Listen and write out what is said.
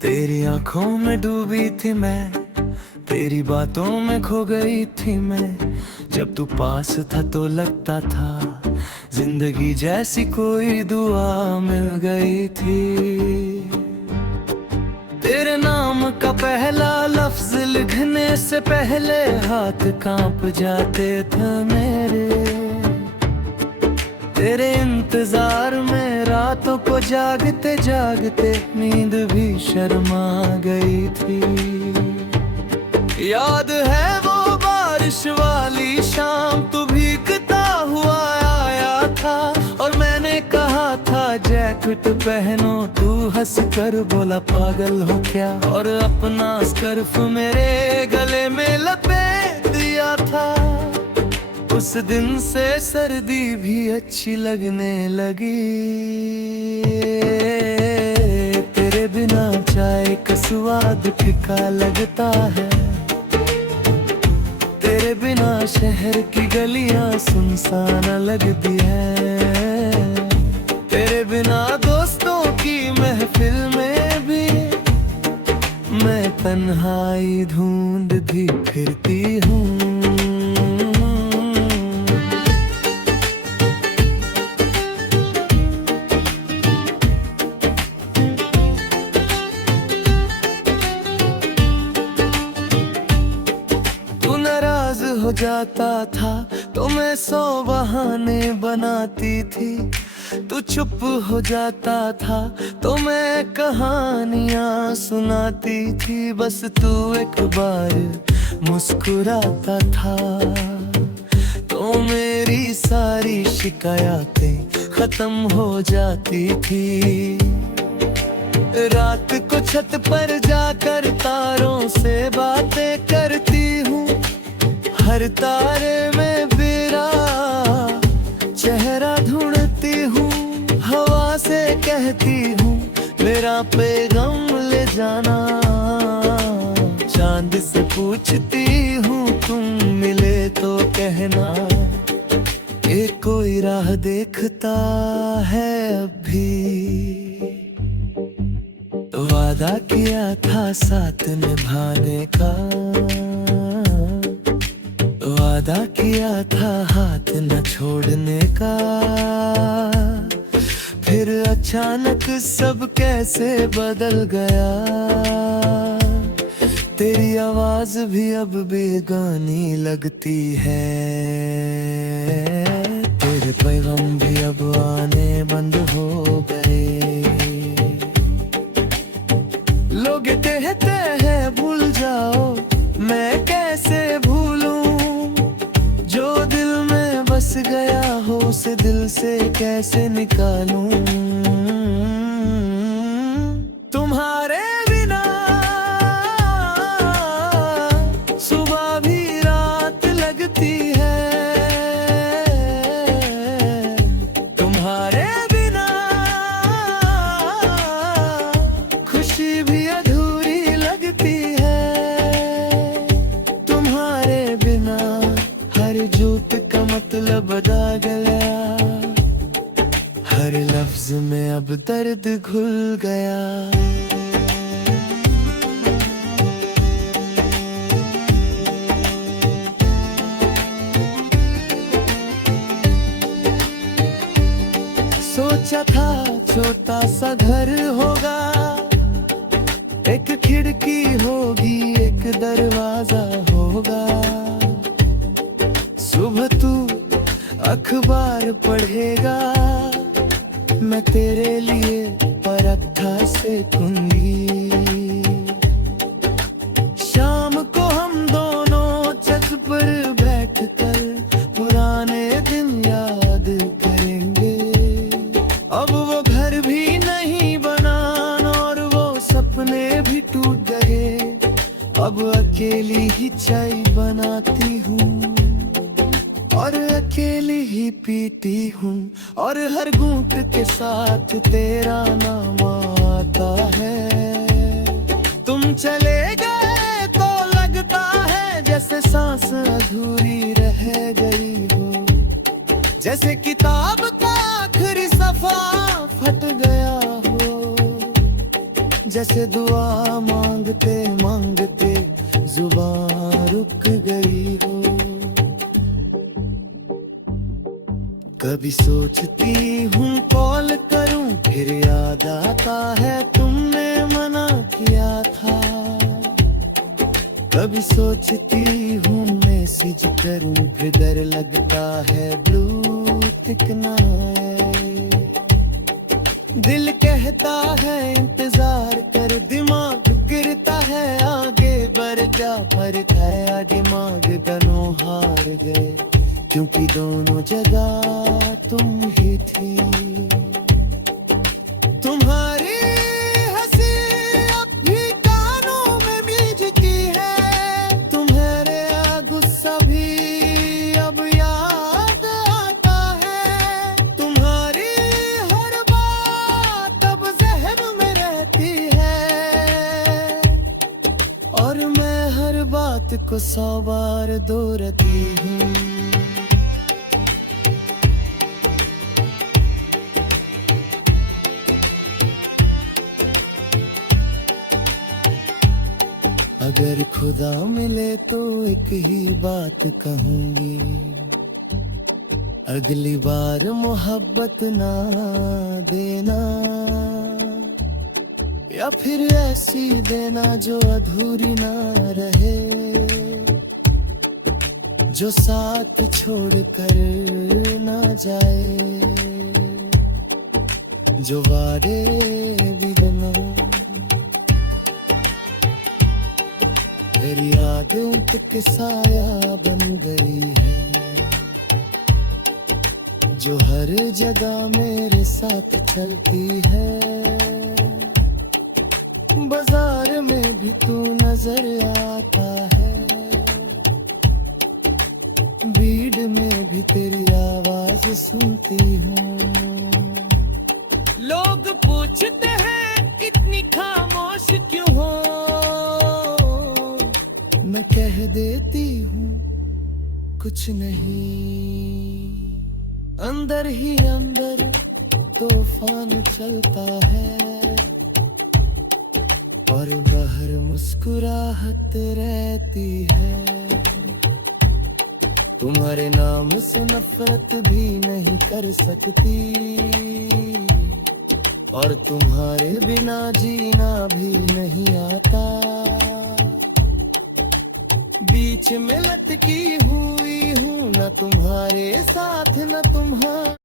तेरी आंखों में डूबी थी मैं, तेरी बातों में खो गई थी मैं। जब तू पास था तो लगता था जिंदगी जैसी कोई दुआ मिल गई थी। तेरे नाम का पहला लफ्ज लिखने से पहले हाथ कांप जाते थे मेरे। तेरे इंतजार में रातों को जागते जागते नींद भी शर्मा गई थी। याद है वो बारिश वाली शाम, तू भीगता हुआ आया था और मैंने कहा था जैकेट पहनो, तू हंस कर बोला पागल हो क्या, और अपना स्कार्फ मेरे गले में लपेट दिया था। उस दिन से सर्दी भी अच्छी लगने लगी। तेरे बिना चाय का स्वाद फीका लगता है, तेरे बिना शहर की गलियां सुनसान लगती है। तेरे बिना दोस्तों की महफिल में भी मैं तन्हाई ढूंढती फिरती हूँ। हो जाता था तो मैं 100 बहाने बनाती थी, तू चुप हो जाता था तो मैं कहानियां सुनाती थी। बस तू एक बार मुस्कुराता था तो मेरी सारी शिकायतें खत्म हो जाती थी। रात को छत पर जाकर तारों से बातें करती हूँ, हर तारे में मेरा चेहरा ढूंढती हूँ। हवा से कहती हूँ मेरा पैगाम ले जाना, चांद से पूछती हूँ तुम मिले तो कहना कि कोई राह देखता है अब भी। वादा किया था साथ निभाने का, वादा किया था हाथ न छोड़ने का। फिर अचानक सब कैसे बदल गया, तेरी आवाज भी अब बेगानी लगती है। तेरे पैगाम भी अब आने बंद हो गए। लोग कहते हैं भूल जाओ, मैं कैसे भूलूं, जो दिल में बस गया हो उसे दिल से कैसे निकालूं। तुम्हारे बिना सुबह भी रात लगती है, तुम्हारे बिना खुशी भी अधूरी लगती है। तुम्हारे बिना हर झूठ का मतलब बदल गया, हर लफ्ज में अब दर्द घुल गया। सोचा था छोटा सा घर होगा, एक खिड़की होगी एक दरवाजा होगा। सुबह तू अखबार पढ़ेगा, मैं तेरे लिए पराठा सेकूंगी। शाम को हम दोनों छत पर बैठकर पुराने दिन याद करेंगे। अब वो घर भी नहीं बना और वो सपने भी टूट गए। अब अकेली ही चाय बनाती हूँ और अकेली ही पीती हूँ, और हर घूंट के साथ तेरा नाम आता है। तुम चले गए तो लगता है जैसे सांस अधूरी रह गई हो, जैसे किताब का आखिरी सफा फट गया हो। जैसे दुआ मांगते मांगते जुबान रुक गई हो। कभी सोचती हूँ कॉल करूँ, फिर याद आता है तुमने मना किया था। कभी सोचती हूँ मैसेज करूँ, फिर डर लगता है ब्लू टिक ना आए। दिल कहता है इंतजार कर, दिमाग गिरता है आगे बढ़ जा, पर खाया दिमाग दोनों हार गए, क्योंकि दोनों जगह तुम ही थी। तुम्हारी हंसी अब भी कानों में बीजती है, तुम्हारे गुस्सा भी अब याद आता है। तुम्हारी हर बात अब जहन में रहती है, और मैं हर बात को 100 बार दोहराती हूँ। अगर खुदा मिले तो एक ही बात कहूंगी, अगली बार मोहब्बत ना देना, या फिर ऐसी देना जो अधूरी ना रहे, जो साथ छोड़ कर ना जाए, जो वादे भी बना तेरी आदत के साया बन गई है, जो हर जगह मेरे साथ चलती है। बाजार में भी तू नजर आता है, भीड़ में भी तेरी आवाज सुनती हूँ। लोग पूछते हैं इतनी खामोश क्यों हो, मैं कह देती हूँ कुछ नहीं, अंदर ही अंदर तूफान चलता है, और बाहर मुस्कुराहट रहती है। तुम्हारे नाम से नफरत भी नहीं कर सकती, और तुम्हारे बिना जीना भी नहीं आता। बीच में लटकी हुई हूँ, न तुम्हारे साथ न तुम्हारा